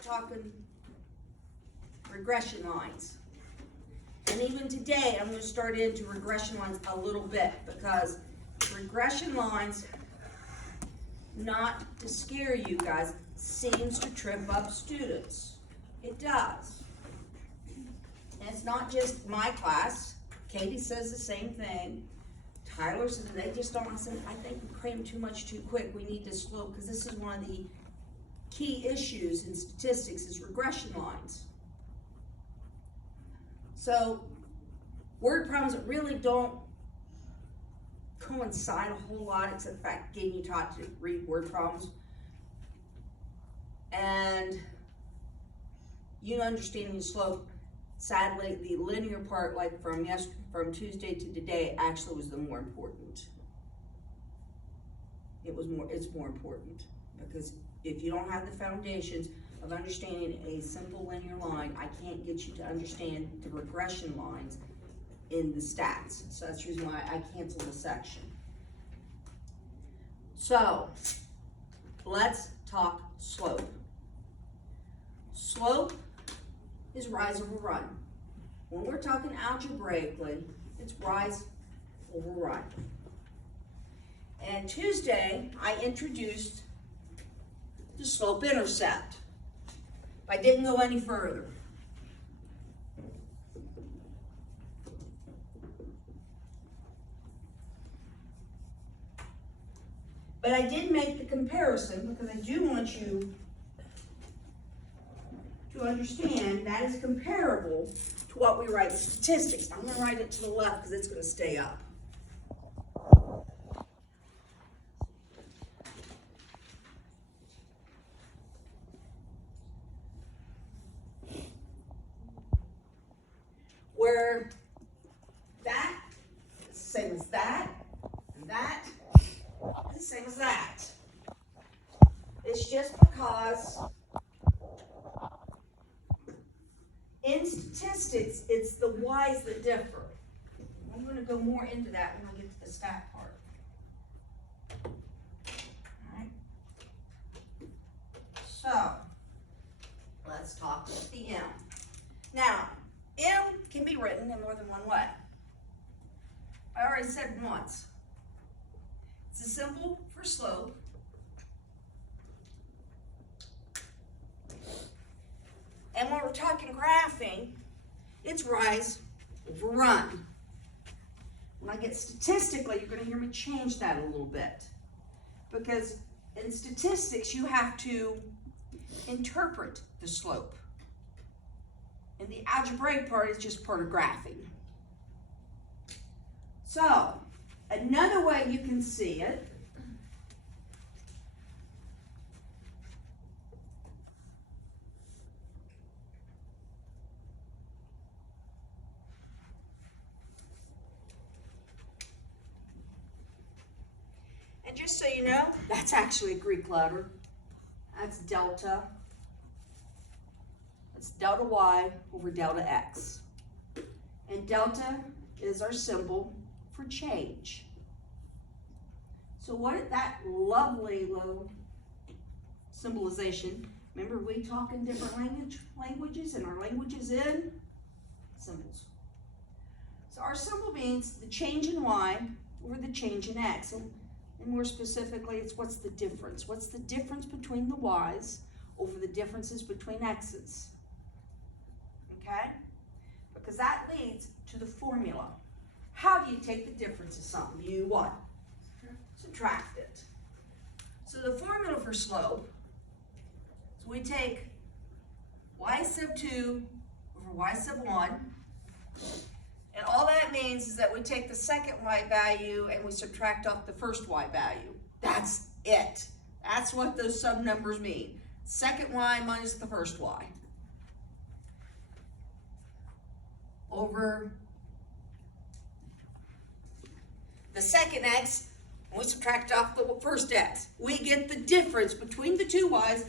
start talking regression lines. And even today, I'm going to start into regression lines a little bit, because regression lines, not to scare you guys, seems to trip up students. It does. And it's not just my class. Katie says the same thing. Tyler says they just don't. I said, I think we cram too much too quick. We need to slow, because this is one of the key issues in statistics is regression lines. So word problems that really don't coincide a whole lot, except the fact getting you taught to read word problems. And you understanding slope. Sadly, the linear part, like from Tuesday to today, actually was the more important. It's more important, because if you don't have the foundations of understanding a simple linear line, I can't get you to understand the regression lines in the stats. So that's the reason why I canceled the section. So let's talk slope. Slope is rise over run. When we're talking algebraically, it's rise over run. And Tuesday, I introduced the slope intercept. I didn't go any further. But I did make the comparison, because I do want you to understand that is comparable to what we write in statistics. I'm going to write it to the left because it's going to stay up. Where that is the same as that, and that is the same as that. It's just because in statistics, it's the y's that differ. I'm going to go more into that when we get to the stat part. All right. So, let's talk about the M. Now, M can be written in more than one way. I already said once. It's a symbol for slope. And when we're talking graphing, it's rise over run. When I get statistically, you're going to hear me change that a little bit. Because in statistics, you have to interpret the slope. And the algebraic part is just part of graphing. So, another way you can see it and just so you know, that's actually a Greek letter. That's delta. That's delta y over delta x. And delta is our symbol for change. So what is that lovely little symbolization? Remember, we talk in different languages, and our language is in symbols. So our symbol means the change in y over the change in x. And more specifically, it's what's the difference? What's the difference between the y's over the differences between x's? Okay? Because that leads to the formula. How do you take the difference of something? You what? Subtract it. So the formula for slope, so we take y sub 2 over y sub 1. And all that means is that we take the second y value and we subtract off the first y value. That's it. That's what those sub numbers mean. Second y minus the first y. Over the second x, and we subtract off the first x. We get the difference between the two y's,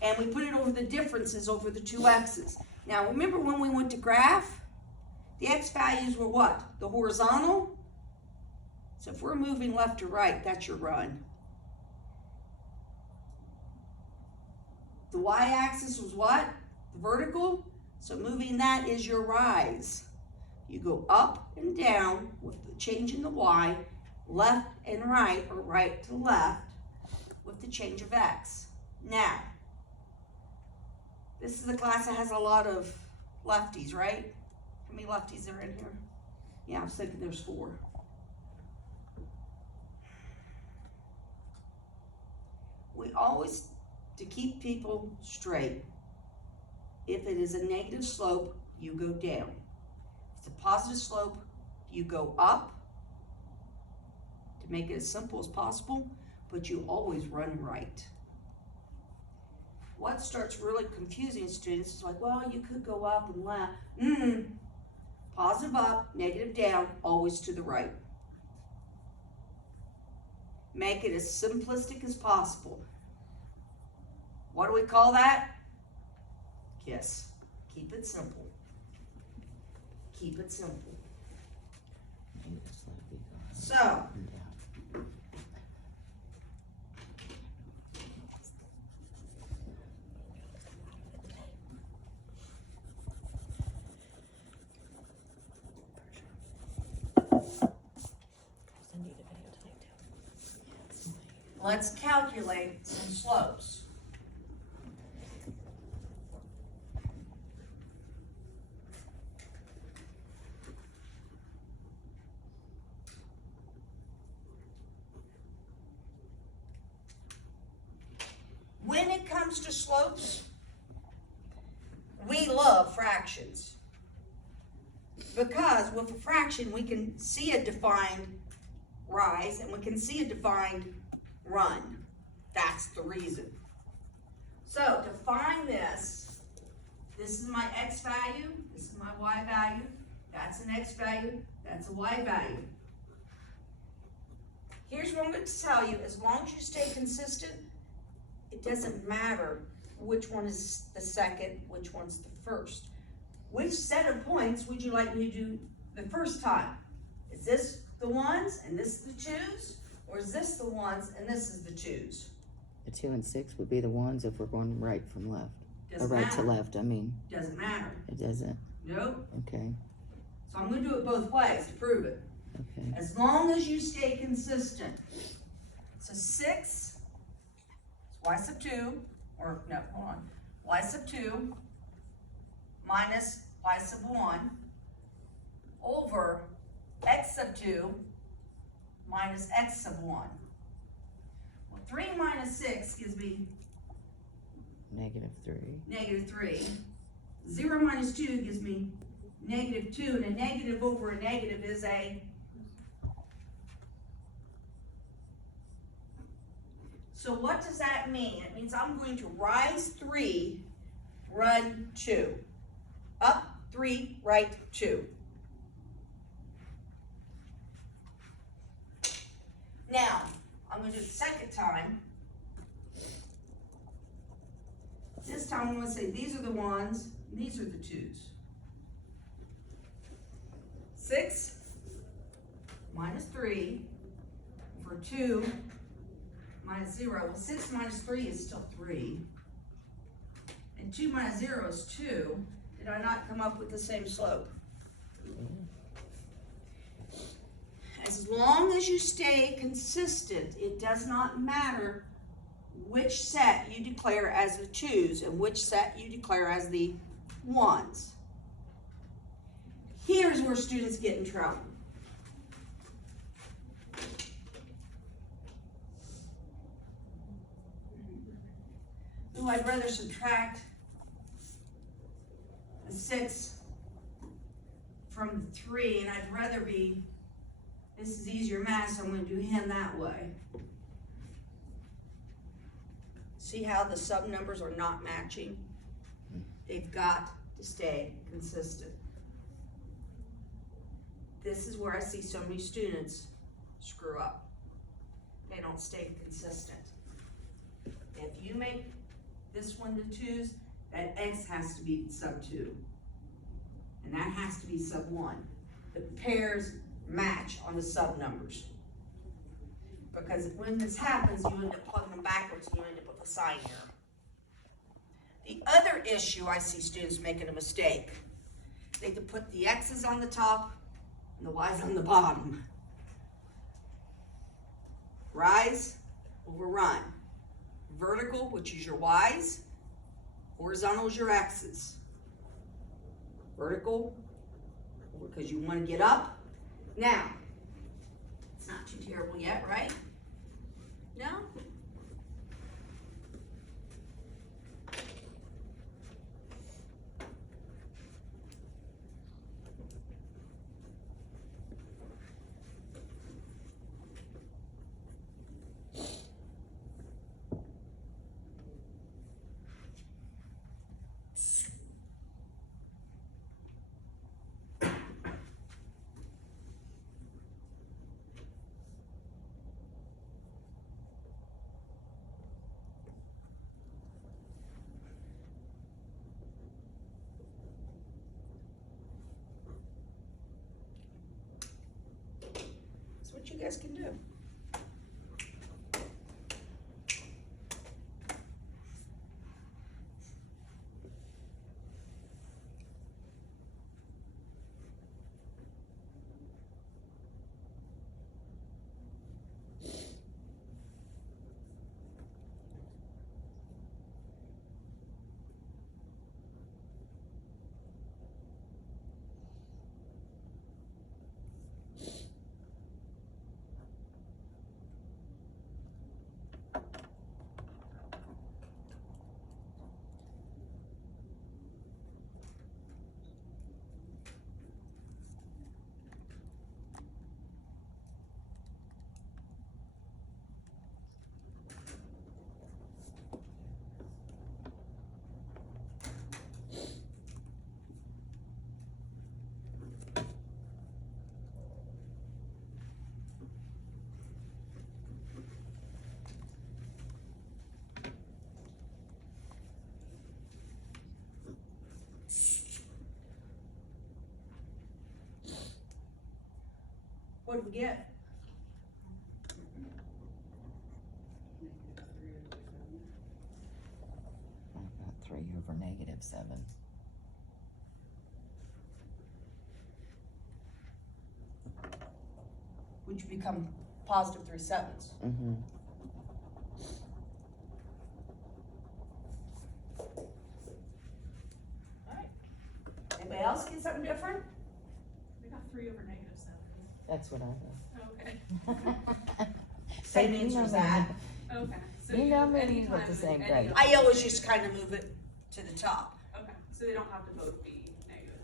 and we put it over the differences over the two x's. Now remember when we went to graph, the x values were what? The horizontal. So if we're moving left to right, that's your run. The y-axis was what? The vertical. So moving that is your rise. You go up and down with the change in the y, left and right, or right to left, with the change of x. Now, this is a class that has a lot of lefties, right? How many lefties are in here? Yeah, I was thinking there's 4. We always, to keep people straight, if it is a negative slope, you go down. If it's a positive slope, you go up, to make it as simple as possible, but you always run right. What starts really confusing students is like, well, you could go up and left. Positive up, negative down, always to the right. Make it as simplistic as possible. What do we call that? KISS. Keep it simple. Keep it simple. So, let's calculate some slopes. When it comes to slopes, we love fractions. Because with a fraction, we can see a defined rise and we can see a defined run. That's the reason. So to find this is my x value, this is my y value, that's an x value, that's a y value. Here's what I'm going to tell you, as long as you stay consistent, it doesn't matter which one is the second, which one's the first. Which set of points would you like me to do the first time? Is this the ones and this the twos? Or is this the ones and this is the twos? The 2 and 6 would be the ones if we're going right from left. Doesn't or right matter. to left, I mean. Doesn't matter. It doesn't. Nope. Okay. So I'm going to do it both ways to prove it. Okay. As long as you stay consistent. So 6 is y sub 2, or no, hold on. Y sub 2 minus y sub 1 over x sub 2 minus x sub 1. Well, 3 minus 6 gives me -3. -3. 0 minus 2 gives me -2, and a negative over a negative is a. So what does that mean? It means I'm going to rise 3, run 2. Up 3, right 2. Now, I'm going to do it the second time. This time I'm going to say these are the ones, and these are the twos. 6 minus 3 over 2 minus 0. Well, 6 minus 3 is still 3. And 2 minus 0 is 2. Did I not come up with the same slope? As long as you stay consistent, it does not matter which set you declare as the twos and which set you declare as the ones. Here's where students get in trouble. Ooh, I'd rather subtract a 6 from the 3, and I'd rather be, this is easier math, so I'm going to do him that way. See how the sub numbers are not matching? They've got to stay consistent. This is where I see so many students screw up. They don't stay consistent. If you make this one the twos, that x has to be sub 2. And that has to be sub 1. The pairs match on the sub numbers. Because when this happens, you end up plugging them backwards and you end up with a sign error. The other issue I see students making a mistake. They put the X's on the top and the Y's on the bottom. Rise over run. Vertical, which is your Y's. Horizontal is your X's. Vertical, because you want to get up. Now, it's not too terrible yet, right? No? That's what you guys can do. What did we get? I've got 3 over negative 7. Which become positive 3/7. Mm-hmm. Alright. Anybody else get something different? We got 3 over negative 7. That's what I Okay. Same But you answer know as that. Okay. So You know me anytime with the same any thing. of- I always just kind of move it to the top. Okay, so they don't have to both be negative.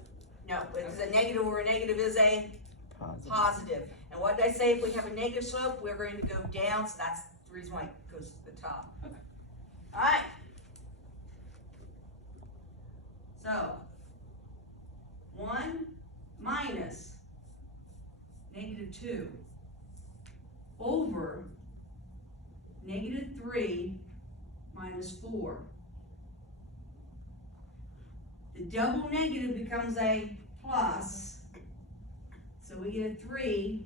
No, because a negative over a negative is a Positive. positive. And what did I say? If we have a negative slope, we're going to go down, so that's the reason why it goes to the top. Okay. Alright. So, 1 minus negative 2 over negative 3 minus 4. The double negative becomes a plus, so we get a 3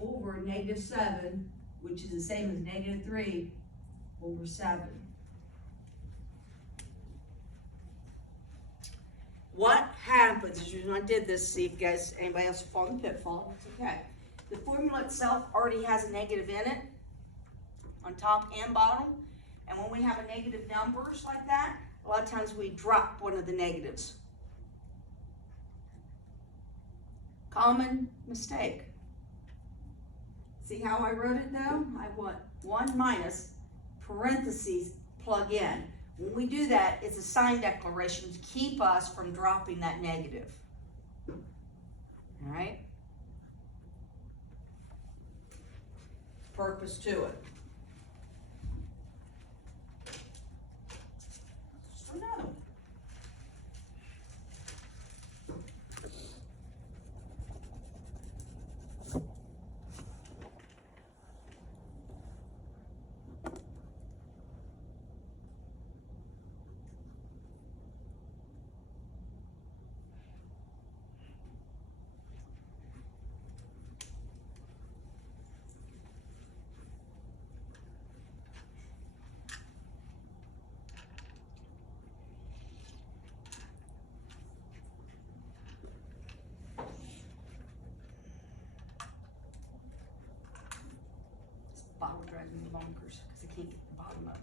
over negative 7, which is the same as negative 3 over 7. What happens is when I did this, see if you guys, anybody else fall in the pitfall, it's okay. The formula itself already has a negative in it, on top and bottom. And when we have a negative numbers like that, a lot of times we drop one of the negatives. Common mistake. See how I wrote it though? I want 1 minus parentheses plug in. When we do that, it's a sign declaration to keep us from dropping that negative. All right? Purpose to it. So no. driving me bonkers because I can't get to the bottom of it.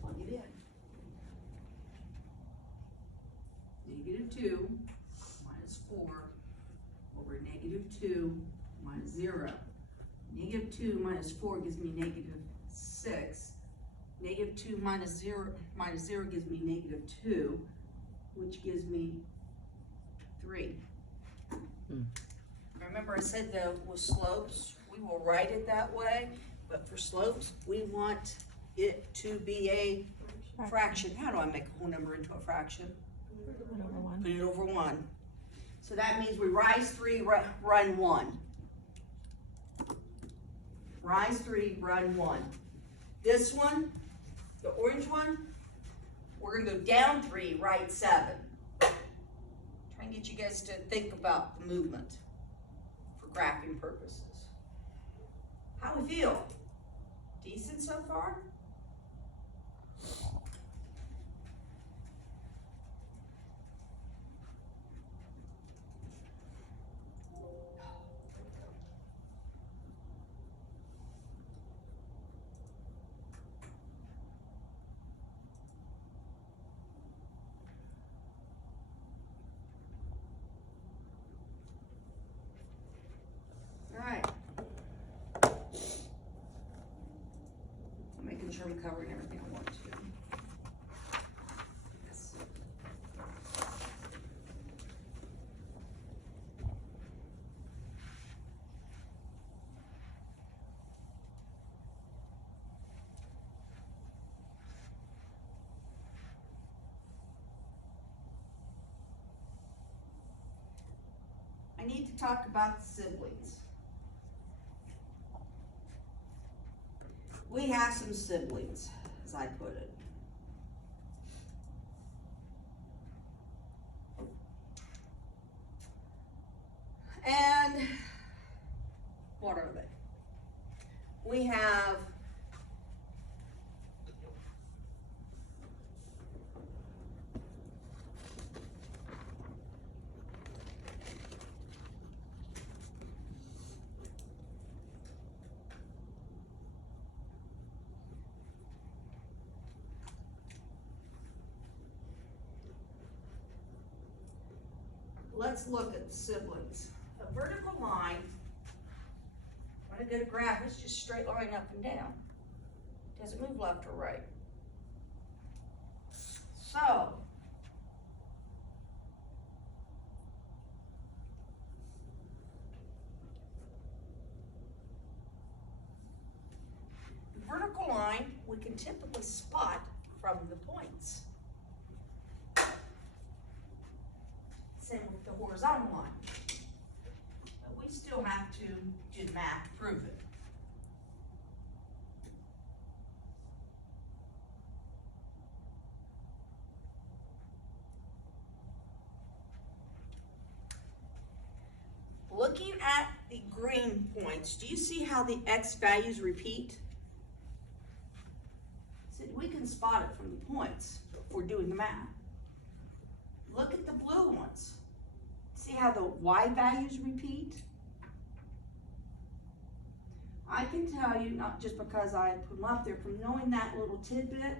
Plug it in. -2 minus 4 over -2 minus 0. -2 minus 4 gives me -6. -2 minus 0 gives me -2, which gives me 3. Remember I said that with slopes, we will write it that way, but for slopes, we want it to be a fraction. How do I make a whole number into a fraction? Put it over 1. So that means we rise 3, run 1. Rise 3, run 1. This one, the orange one, we're gonna go down 3, right 7. Try and get you guys to think about the movement for graphing purposes. How we feel? Decent so far? Alright. I'm making sure I'm covering everything I want to. Yes. I need to talk about the siblings. We have some siblings, as I put it. And what are they? We have let's look at the siblings. A vertical line, when I go to graph, it's just straight line up and down. Doesn't move left or right. So, the vertical line we can typically spot from the points. Same with the horizontal line. But we still have to do the math to prove it. Looking at the green points, do you see how the X values repeat? So we can spot it from the points if we're doing the math. Look at the blue ones. See how the Y values repeat? I can tell you, not just because I put them up there, from knowing that little tidbit,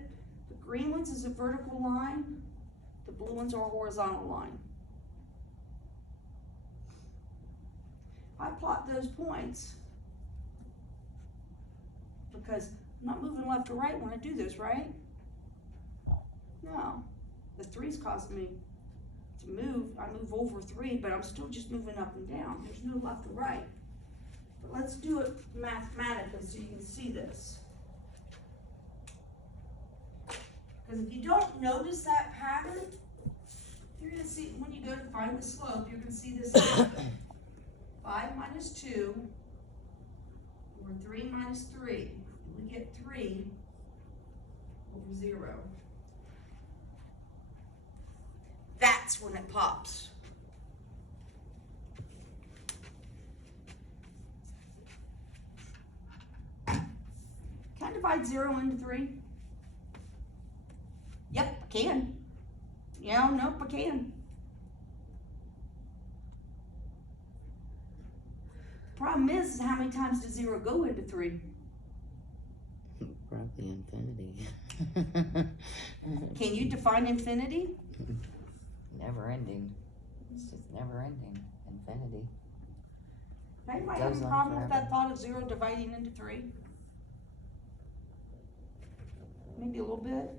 the green ones is a vertical line, the blue ones are a horizontal line. I plot those points because I'm not moving left or right when I do this, right? No, the 3's causing me to move. I move over 3, but I'm still just moving up and down. There's no left or right. But let's do it mathematically so you can see this. Because if you don't notice that pattern, you're going to see, when you go to find the slope, you're going to see this happen. 5 minus 2 3 minus 3, we get 3 over 0. That's when it pops. Can I divide 0 into 3? Yep, I can. Yeah, nope, I can. Problem is how many times does 0 go into 3? Probably infinity. Can you define infinity? Never ending. It's just never ending. Infinity. Anybody Goes have a on problem with forever. that thought of 0 dividing into 3? Maybe a little bit.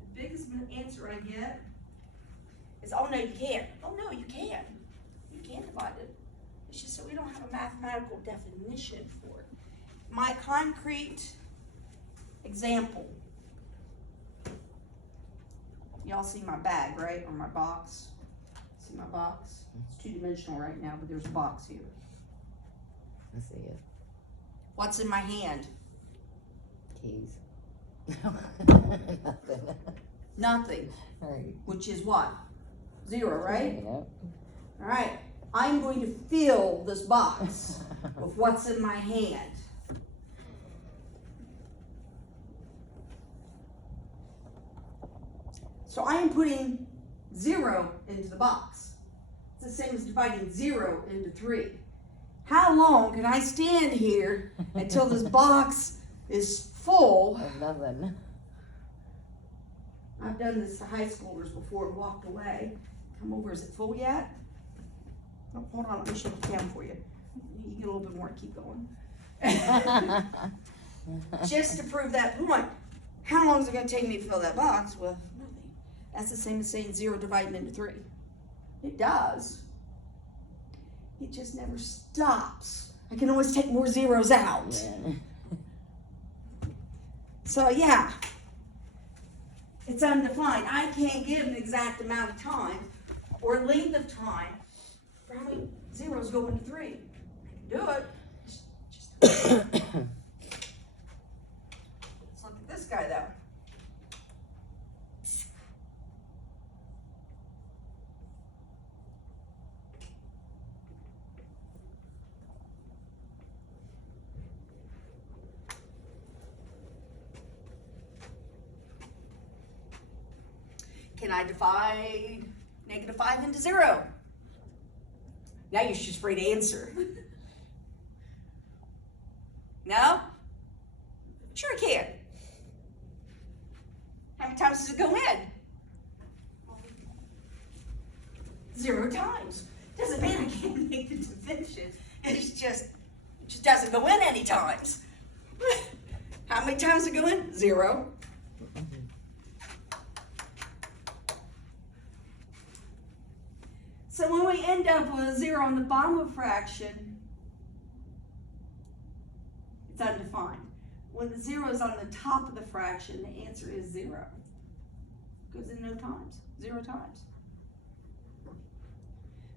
The biggest answer I get is, oh no, you can't. Oh no, you can. You can divide it. It's just that we don't have a mathematical definition for it. My concrete example. Y'all see my bag, right? Or my box. See my box? It's two-dimensional right now, but there's a box here. I see it. What's in my hand? Keys. Nothing. Nothing. Right. Which is what? 0, right? Yep. All right. I'm going to fill this box with what's in my hand. So I am putting 0 into the box. It's the same as dividing 0 into 3. How long can I stand here until this box is full? Of nothing. I've done this to high schoolers before and walked away. Come over, is it full yet? Oh, hold on, let me shake it down for you. You get a little bit more, keep going. Just to prove that point. How long is it gonna take me to fill that box? Well, nothing. That's the same as saying 0 dividing into 3. It does. It just never stops. I can always take more zeros out. Yeah. So yeah, it's undefined. I can't give an exact amount of time or length of time for how many zeros go into 3. I can do it. Just let's look at this guy though. Can I divide -5 into 0? Now you're just afraid to answer. No? Sure I can. How many times does it go in? 0 times. Doesn't mean I can't make the division. It just doesn't go in any times. How many times does it go in? 0. So when we end up with a 0 on the bottom of a fraction, it's undefined. When the 0 is on the top of the fraction, the answer is 0. Goes in no times, 0 times.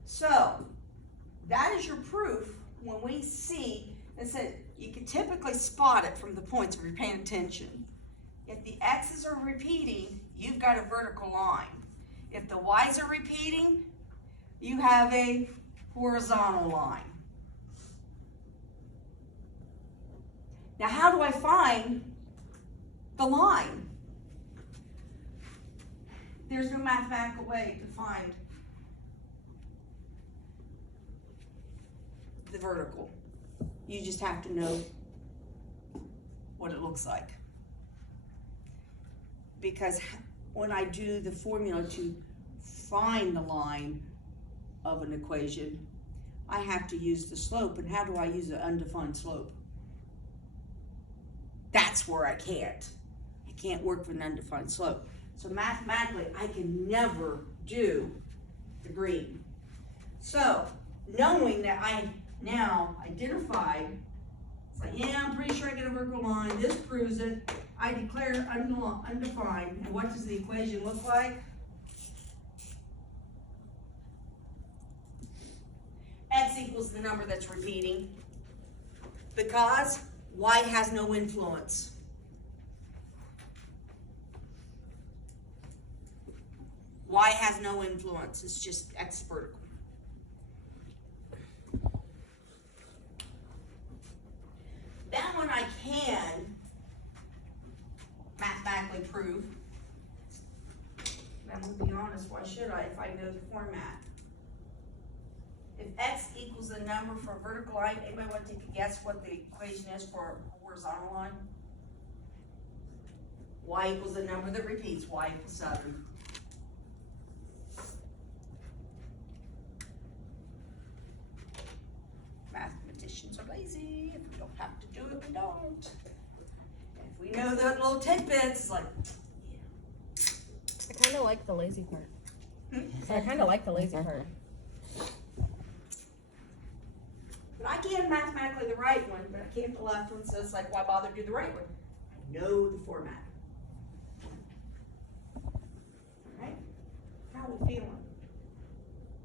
So that is your proof when we see, it said you can typically spot it from the points if you're paying attention. If the x's are repeating, you've got a vertical line. If the y's are repeating, you have a horizontal line. Now, how do I find the line? There's no mathematical way to find the vertical. You just have to know what it looks like. Because when I do the formula to find the line of an equation, I have to use the slope. And how do I use an undefined slope? That's where I can't. I can't work with an undefined slope. So mathematically, I can never do the green. So knowing that I now identified It's like, yeah, I'm pretty sure I get a vertical line, this proves it, I declare undefined, and what does the equation look like? X equals the number that's repeating, because Y has no influence. Y has no influence, it's just X vertical. That one I can mathematically prove. I'm gonna be honest, why should I if I know the format? If X equals the number for a vertical line, anybody want to take a guess what the equation is for a horizontal line? Y equals the number that repeats, Y equals 7. Mathematicians are lazy. If we don't have to do it, we don't. If we know that little tidbits, it's like, I kind of like the lazy part. Hmm? I kind of like the lazy part. but I can mathematically the right one, but I can't the left one, so it's like, why bother do the right one? I know the format. Alright, how are we feeling?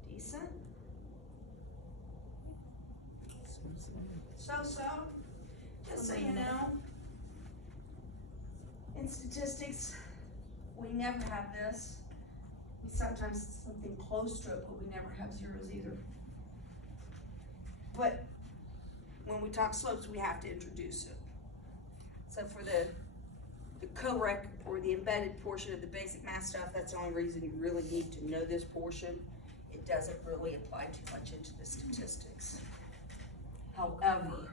Decent? So, just so you know, in statistics, we never have this. We sometimes something close to it, but we never have zeros either. But when we talk slopes, we have to introduce it. So for the co-rec or the embedded portion of the basic math stuff, that's the only reason you really need to know this portion. It doesn't really apply too much into the statistics. However,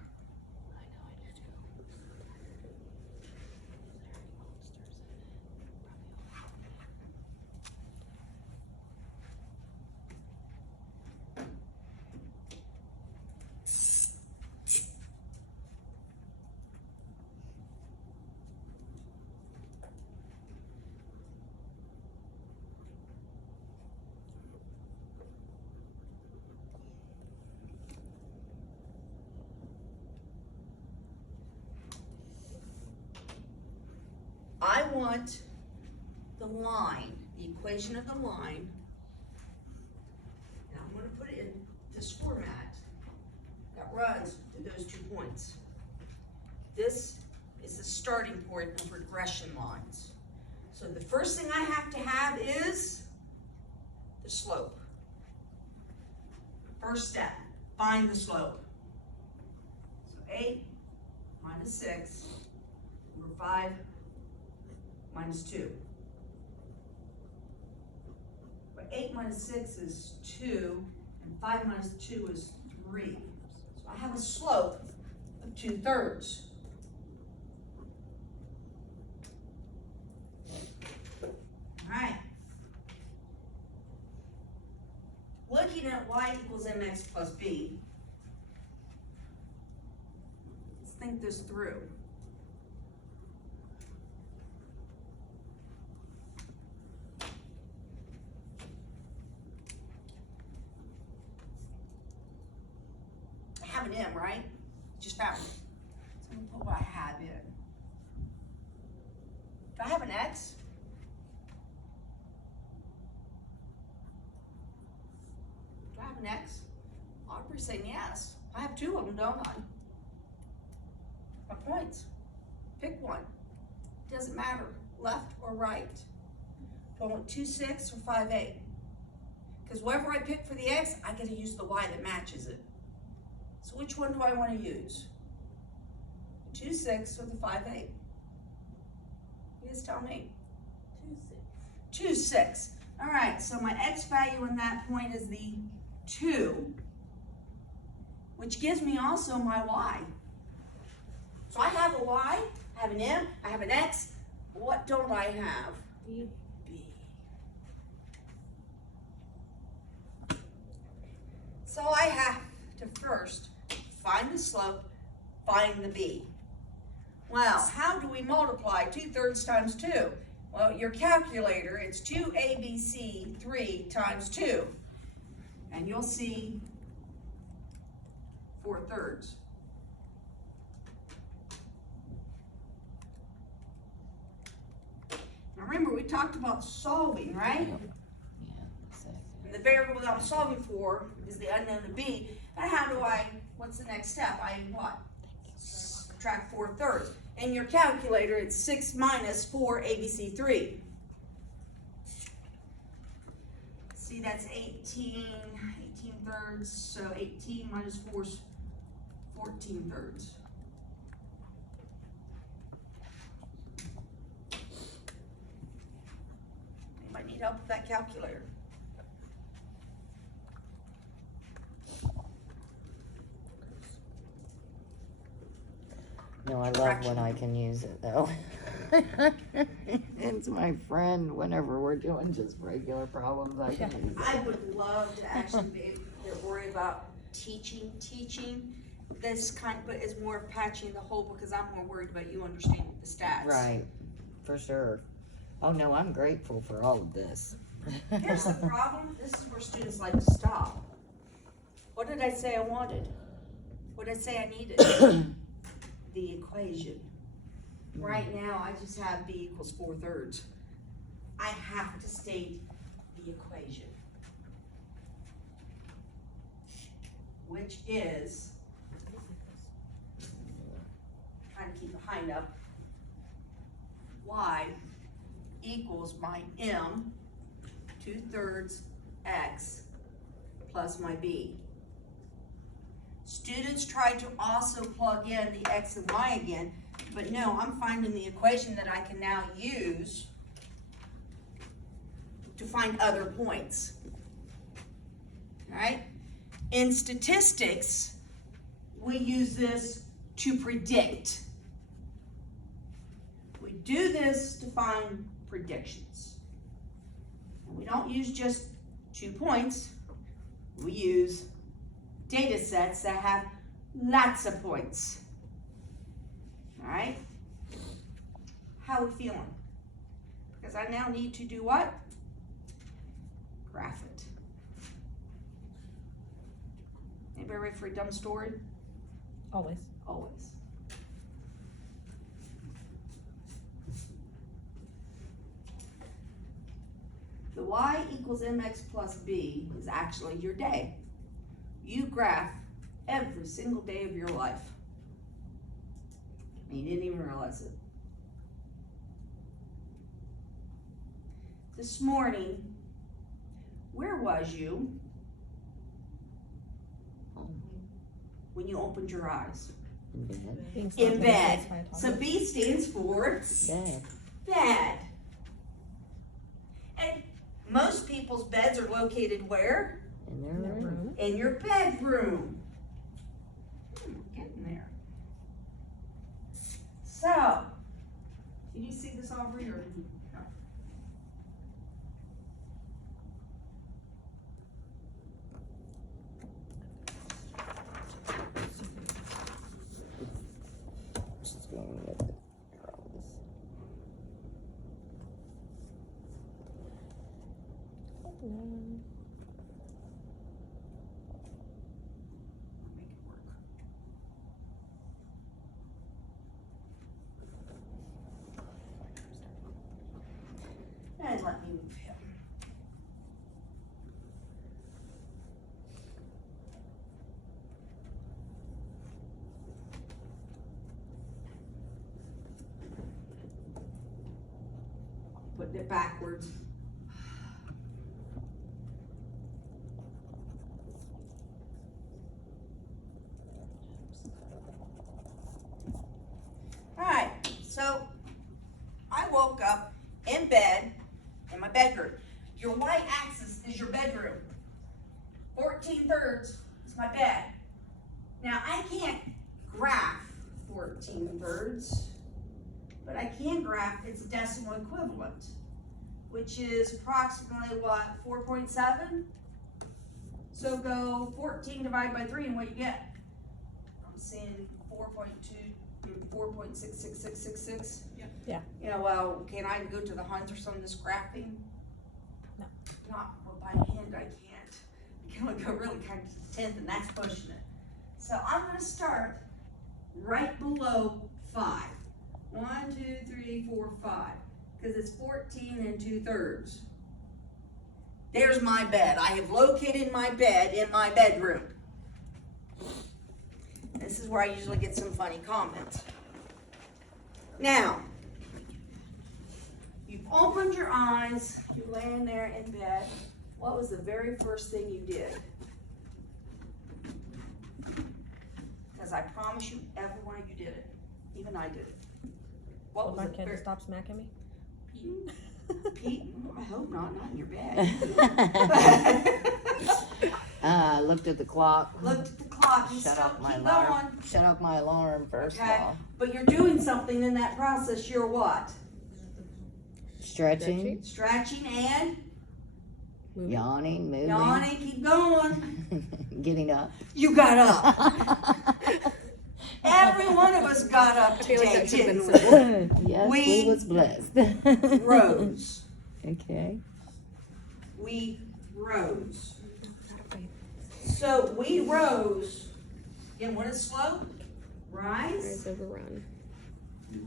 I want the line, the equation of the line, and I'm going to put it in this format that runs to those 2 points. This is the starting point of regression lines. So the first thing I have to have is the slope. First step, find the slope. So 8 minus 6 over 5 minus 2. But 8 minus 6 is 2, and 5 minus 2 is 3. So I have a slope of 2/3. Alright. Looking at y equals mx plus b, let's think this through. I have an m, right? Just found it. So I'm gonna put what I have in. Do I have an x? Do I have an x? Aubrey's saying yes. I have 2 of them, don't I? My points. Pick one. Doesn't matter, left or right. Do I want 2, 6 or 5, 8? Because whatever I pick for the x, I get to use the y that matches it. So which one do I want to use? 2, 6 or the 5, 8? You guys tell me. 2, 6. All right, so my x value in that point is the 2, which gives me also my y. So I have a y, I have an m, I have an x. What don't I have? B. So I have to first find the slope, find the b. Well, how do we multiply 2/3 times 2? Well, your calculator, it's 2abc 3 times 2. And you'll see 4/3. Now remember, we talked about solving, right? Yeah, six. And the variable that I'm solving for is the unknown of b. And what's the next step? I what? Subtract 4/3. In your calculator, it's 6 minus 4 ABC3. See, that's 18 thirds, so 18 minus 4 is 14 thirds. Anybody need help with that calculator? No, I love when I can use it though. It's my friend whenever we're doing just regular problems, I can use it. I would love to actually be able to worry about teaching this kind, but it's more of patching the hole because I'm more worried about you understanding the stats. Right, for sure. Oh no, I'm grateful for all of this. Here's the problem. This is where students like to stop. What did I say I wanted? What did I say I needed? The equation. Right now, I just have b equals 4/3. I have to state the equation, which is, trying to keep the hind up, y equals my m 2/3 x plus my b. Students try to also plug in the x and y again, but no, I'm finding the equation that I can now use to find other points. All right? In statistics, we use this to predict. We do this to find predictions. And we don't use just 2 points. We use data sets that have lots of points. All right? How are we feeling? Because I now need to do what? Graph it. Anybody ready for a dumb story? Always. Always. The y equals mx plus b is actually your day. You graph every single day of your life. And you didn't even realize it. This morning, where was you when you opened your eyes? In bed. Being In spontaneous bed. by So Thomas. B stands for Bed. bed. And most people's beds are located where? In their In their room. room. In your bedroom. Getting there. So, did you see this, Aubrey, or did you? No. Just going with it. Make it work. And let me move him. Putting it backwards. Alright, so I woke up in bed in my bedroom. Your y-axis is your bedroom. 14/3 is my bed. Now I can't graph 14/3, but I can graph its decimal equivalent, which is approximately what, 4.7? So go 14 divided by 3 and what you get? I'm seeing 4.666666. Yeah. Yeah. You know, well, can I go to the Huns or some of this graphing? No. Not, well, by hand I can't. I can only go really kind of to the 10th and that's pushing it. So I'm gonna start right below 5. 1, 2, 3, 4, 5. because it's 14 2/3. There's my bed. I have located my bed in my bedroom. This is where I usually get some funny comments. Now, you've opened your eyes, you're laying there in bed. What was the very first thing you did? Because I promise you, every one of you did it. Even I did it. What Told was my the kid to very... stop smacking me. Pete? I hope not in your bed. Looked at the clock. Looked at the clock and Shut still off my keep alarm. going. Shut off my alarm first Okay. of all. But you're doing something in that process. You're what? Stretching, Stretching and Moving. yawning, moving, yawning. Keep going. getting up. You got up. Every one of us got up I feel like today, that should've didn't been we? Yes, We we was blessed. Rose. Okay. We rose. Out of faith. So we rose. Again, what is slow? Rise. Rise over run.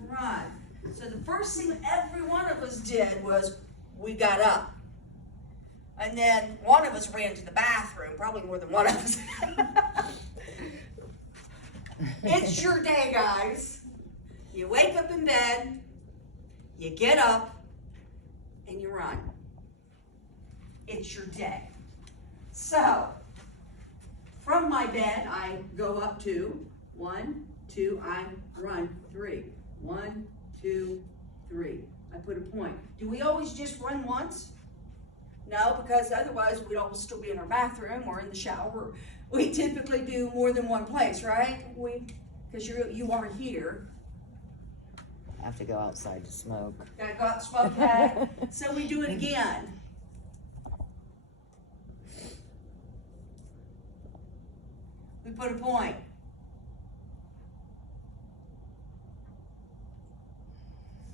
Right. So the first thing every one of us did was we got up. And then one of us ran to the bathroom, probably more than one of us. It's your day, guys. You wake up in bed, you get up, and you run. It's your day. So, from my bed, I go up to 1, 2, I run 3. 1, 2, 3. I put a point. Do we always just run once? No, because otherwise we'd always still be in our bathroom or in the shower. We typically do more than one place, right? Because you aren't here. I have to go outside to smoke. Gotta go out and smoke, okay? So we do it again. We put a point.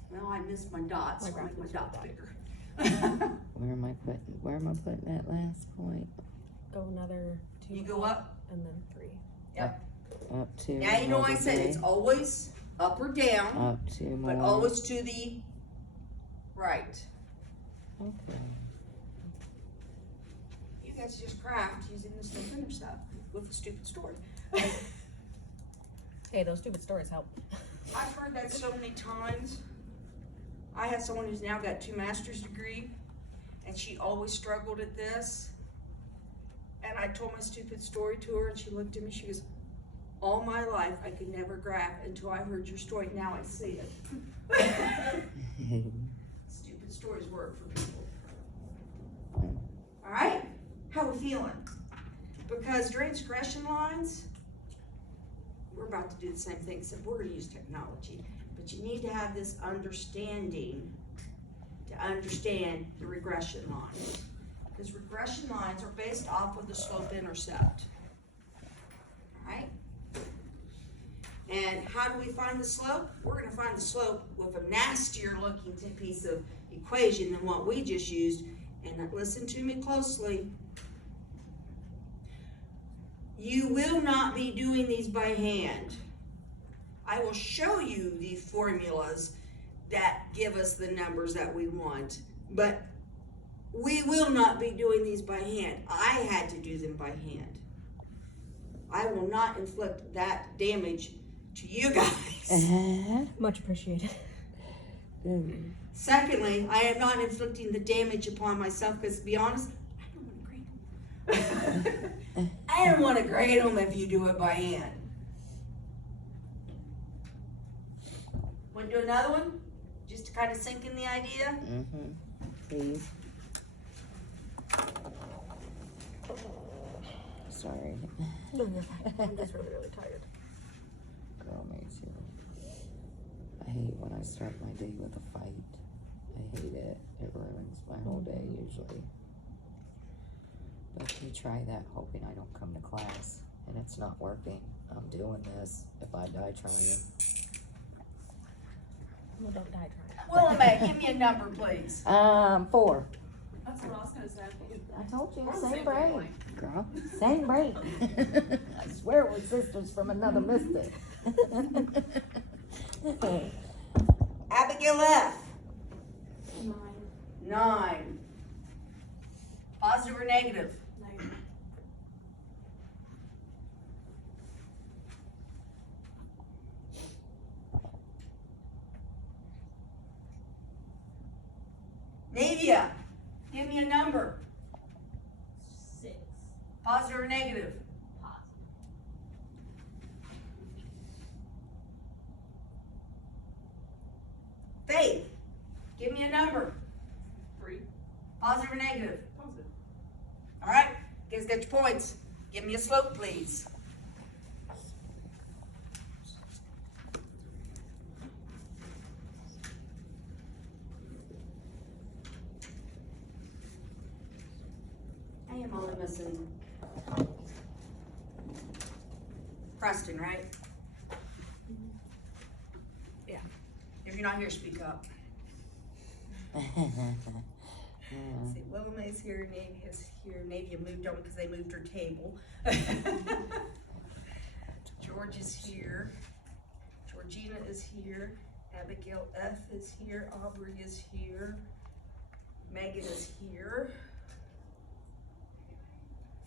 Well, I missed my dots, so I make my dots bigger. Where am I putting that last point? Go another 2. You go up. And then 3. Up to. Now you know I said it's another always up or down, day. Up to more. but always to the right. Okay. You guys just craft using this little printer stuff with a stupid story. Hey, those stupid stories help. I've heard that so many times. I have someone who's now got 2 master's degree, and she always struggled at this. And I told my stupid story to her, and she looked at me, she goes, all my life I could never graph until I heard your story. Now I see it. Stupid stories work for people. All right? How we feeling? Because during discretion lines, we're about to do the same thing, except we're going to use technology. But you need to have this understanding to understand the regression lines. Because regression lines are based off of the slope-intercept. All right? And how do we find the slope? We're going to find the slope with a nastier looking piece of equation than what we just used. And listen to me closely. You will not be doing these by hand. I will show you the formulas that give us the numbers that we want, but we will not be doing these by hand. I had to do them by hand. I will not inflict that damage to you guys. Much appreciated. Secondly, I am not inflicting the damage upon myself because, to be honest, I don't want to grade them. I don't want to grade them if you do it by hand. Want to do another one? Just to kind of sink in the idea? Mm-hmm. Please. Sorry. No, you're fine. I'm just really, really tired. Girl makes you. I hate when I start my day with a fight. I hate it. It ruins my whole day usually. But you try that hoping I don't come to class. And it's not working. I'm doing this. If I die trying. Well, don't die trying. Willamette, give me a number, please. 4. That's what I was gonna say. I told you, We're on the same same brain. wavelength. Girl, same brain. I swear we're sisters from another mister. Abigail F. 9. Positive or negative? Negative. Navia, give me a number. 6. Positive or negative? Positive. Faith, give me a number. 3. Positive or negative? Positive. All right, you guys got your points. Give me a slope, please. I am only missing Preston, right? Yeah. If you're not here, speak up. See, Wilma's here, Navia's here. Navia moved on because they moved her table. George is here. Georgina is here. Abigail F is here. Aubrey is here. Megan is here.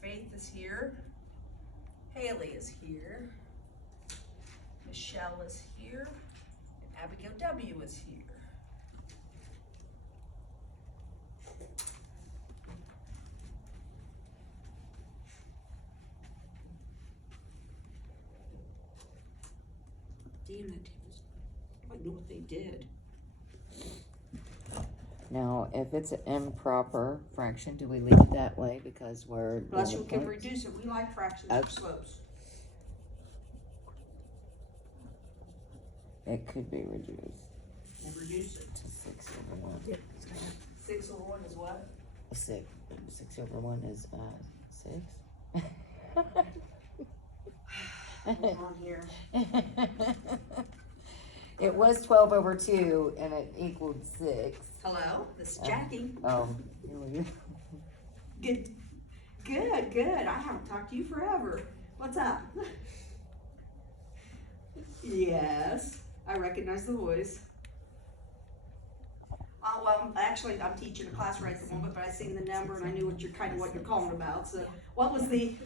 Faith is here. Haley is here. Michelle is here. And Abigail W is here. Damn it. I don't know what they did. Now, if it's an improper fraction, do we leave it that way because we're Unless doing you the can points? reduce it. We like fractions Okay. or slopes. It could be reduced And reduce it. to 6 over 1. Yep, it's kind 6 over 1 is what? 6 over 1 is 6. Hold on here. It was 12 over 2 and it equaled 6. Hello, this is Jackie. Oh, here we go. Good. Good, good. I haven't talked to you forever. What's up? Yes, I recognize the voice. Well, actually, I'm teaching a class right at the moment, but I seen the number and I knew what you're calling about. So, what was the?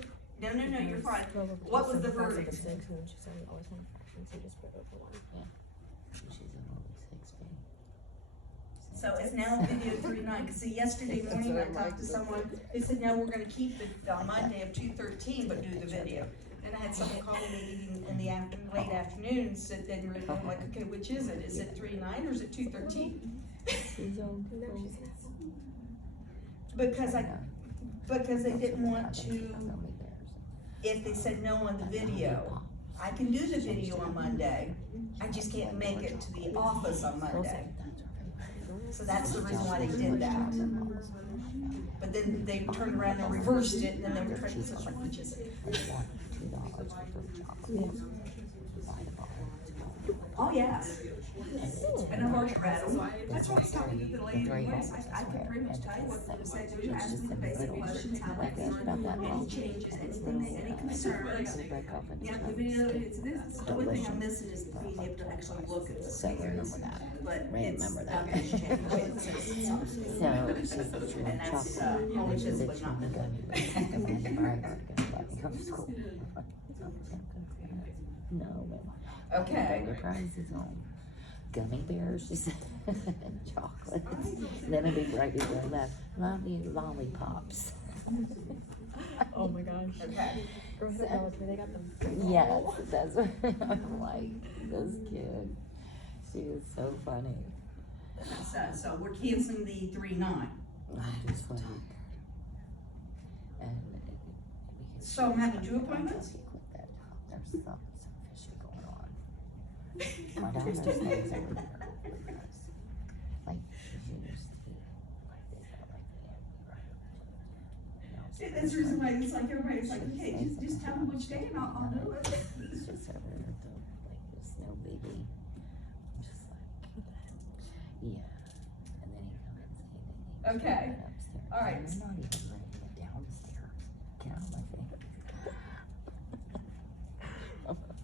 No, you're fine. What was the verdict? 6, and then she said we always have fractions, so just put over 1. She's in all the 6B. So it's now video 3-9. Cause see, yesterday morning I talked to someone who said, no, we're gonna keep it on Monday of 2:13, but do the video. And I had someone call me in the late afternoon and said, I'm like, okay, which is it? Is it 3-9 or is it 2:13? Because they didn't want to, if they said no on the video, I can do the video on Monday. I just can't make it to the office on Monday. So that's the reason why they did that. But then they turned around and reversed it, and then they were trying to say, like, which is it? Oh, yeah. And I've already read them. That's why I was talking to the lady anyways. I could pretty much tell you what they said. They were asking me the basic questions, how they feel, any changes, any concerns. Yeah, the video, it's this, the only thing I'm missing is being able to actually look at the figures. But it's, Remember that. it's changed. So, she's the true And that's, chocolate. only She's this, the but true not the gummy bear. Come to school. No, Okay. your prizes on gummy bears, she said, and chocolates. Then it'd be right before that, lovely lollipops. Oh my gosh. Okay. Go ahead and tell us where they got them. Yes, that's what I'm like, this kid. She is so funny. So we're canceling the 3-9. I'm just like, and. So I'm having 2 appointments? There's some fishy going on. My daughter's things over there. Like, she used to be like this, like See, that's the reason why it's like everybody's like, okay, just tell me which day and I'll do it. It's just over there, like this no baby. I'm just like, yeah. And then he comes and he Okay. upstairs. All right. And I'm not even ready to downstairs. Get out of my face.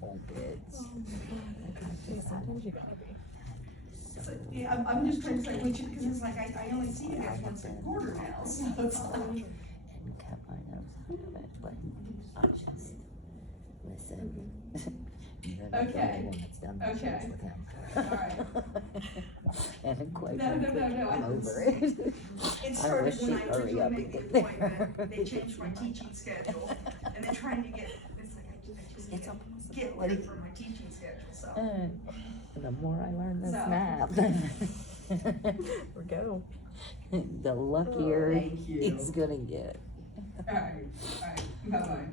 Oh, bitch. Yeah, sometimes you gotta be. So, yeah, I'm just trying to say which, because it's like, I only see you guys once a quarter now, so it's like. And cut my nose out of it, but I'll just listen. You're not the Okay. only one that's done that Okay. shit with him. Alright. And quite No, no, frankly, no, I'm I- over it. It I started wish when she'd I hurry originally up made and the get there. appointment, they changed my teaching schedule, and then trying to get, it's like, I just It's a can't get possibility. there for my teaching schedule, so. And the more I learn this So- math, We go. the luckier Thank you. he's gonna get. Alright, bye-bye.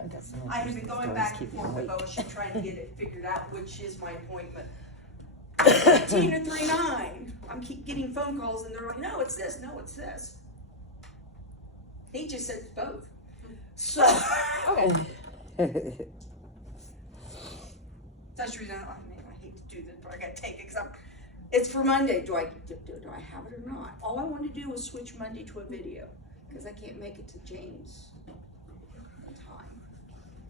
I got some I have been interesting going stories back and keeping forth with awake. OSHA trying to get it figured out, which is my appointment. 10 to 3-9. I'm keep getting phone calls and they're like, no, it's this, no, it's this. He just said both. So, that's the reason I hate to do this, but I gotta take it, cause it's for Monday. Do I have it or not? All I want to do is switch Monday to a video, cause I can't make it to James in time.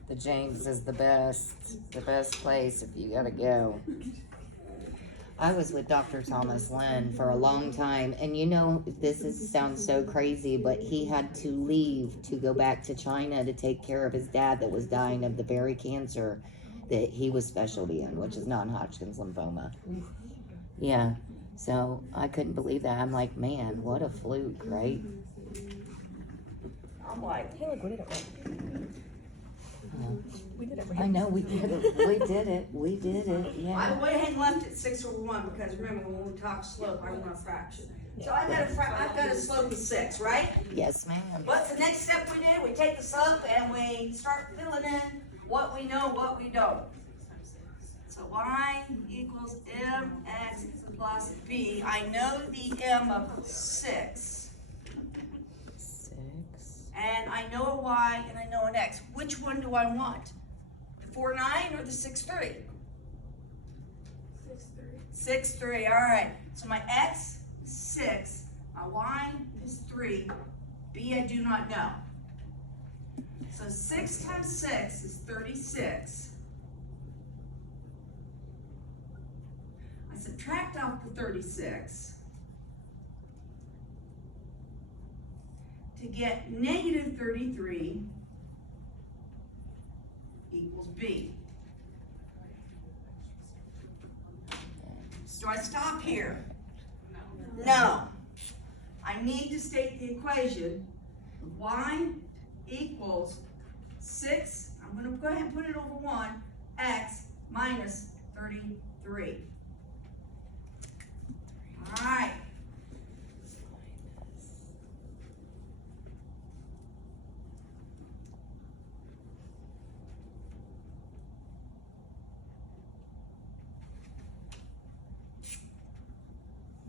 The James is the best place if you gotta go. I was with Dr. Thomas Lynn for a long time, and you know, sounds so crazy, but he had to leave to go back to China to take care of his dad that was dying of the very cancer that he was specialty in, which is non-Hodgkin's lymphoma. Yeah, so I couldn't believe that. I'm like, man, what a fluke, right? I'm like, Hey, look, we did it right. We did it right. I know, we did it, we did it, I yeah. went ahead and left it 6/1 because remember when we talked slope, I want a fraction. So I've got a slope of 6, right? Yes, ma'am. What's the next step we do? We take the slope and we start filling in what we know, what we don't. So y equals mx plus b. I know the m of 6. 6. And I know a y and I know an x. Which one do I want? The 4-9 or the 6-3? 6-3, all right. So my x, 6, my y is 3, b I do not know. So 6 times 6 is 36. I subtract off the 36 to get negative 33 equals b. Do I stop here? No. I need to state the equation. Y equals 6, I'm gonna go ahead and put it over 1, x minus 33. All right.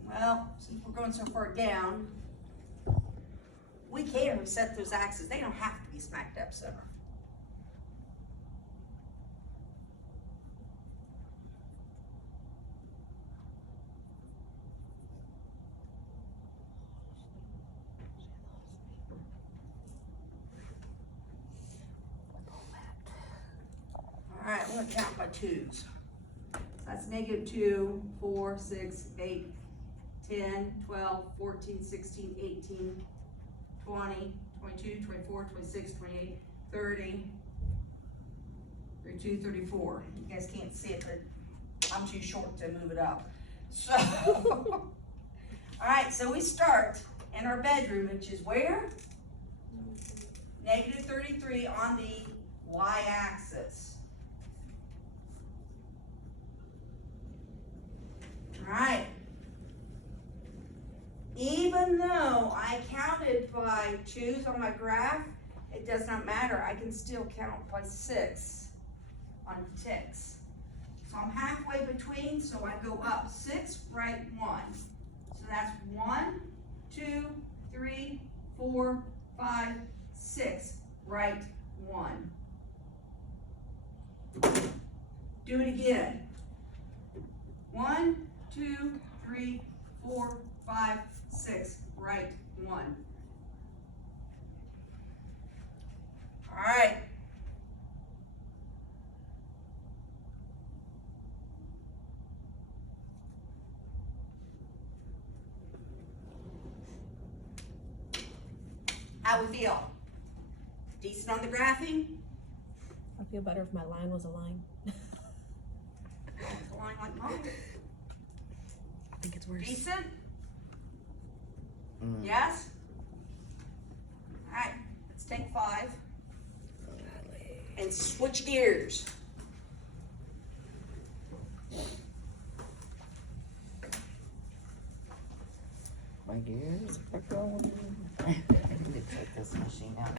Well, since we're going so far down, we can reset those axes. They don't have to be smack dab center. All right, I'm gonna count by 2s. That's negative 2, 4, 6, 8, 10, 12, 14, 16, 18, 20, 22, 24, 26, 28, 30, 32, 34. You guys can't see it, but I'm too short to move it up. So, all right, so we start in our bedroom, which is where? Negative 33 on the y-axis. All right. Even though I counted by 2s on my graph, it does not matter. I can still count by 6 on ticks. So I'm halfway between, so I go up 6, right 1. So that's 1, 2, 3, 4, 5, 6, right 1. Do it again. 1, 2, 3, 4, 5, 6, right 1. All right. How we feel? Decent on the graphing? I'd feel better if my line was a line. A line like mine. I think it's worse. Decent? Mm. Yes? Alright, let's take 5 and switch gears. My gears are going. I need to check this machine out.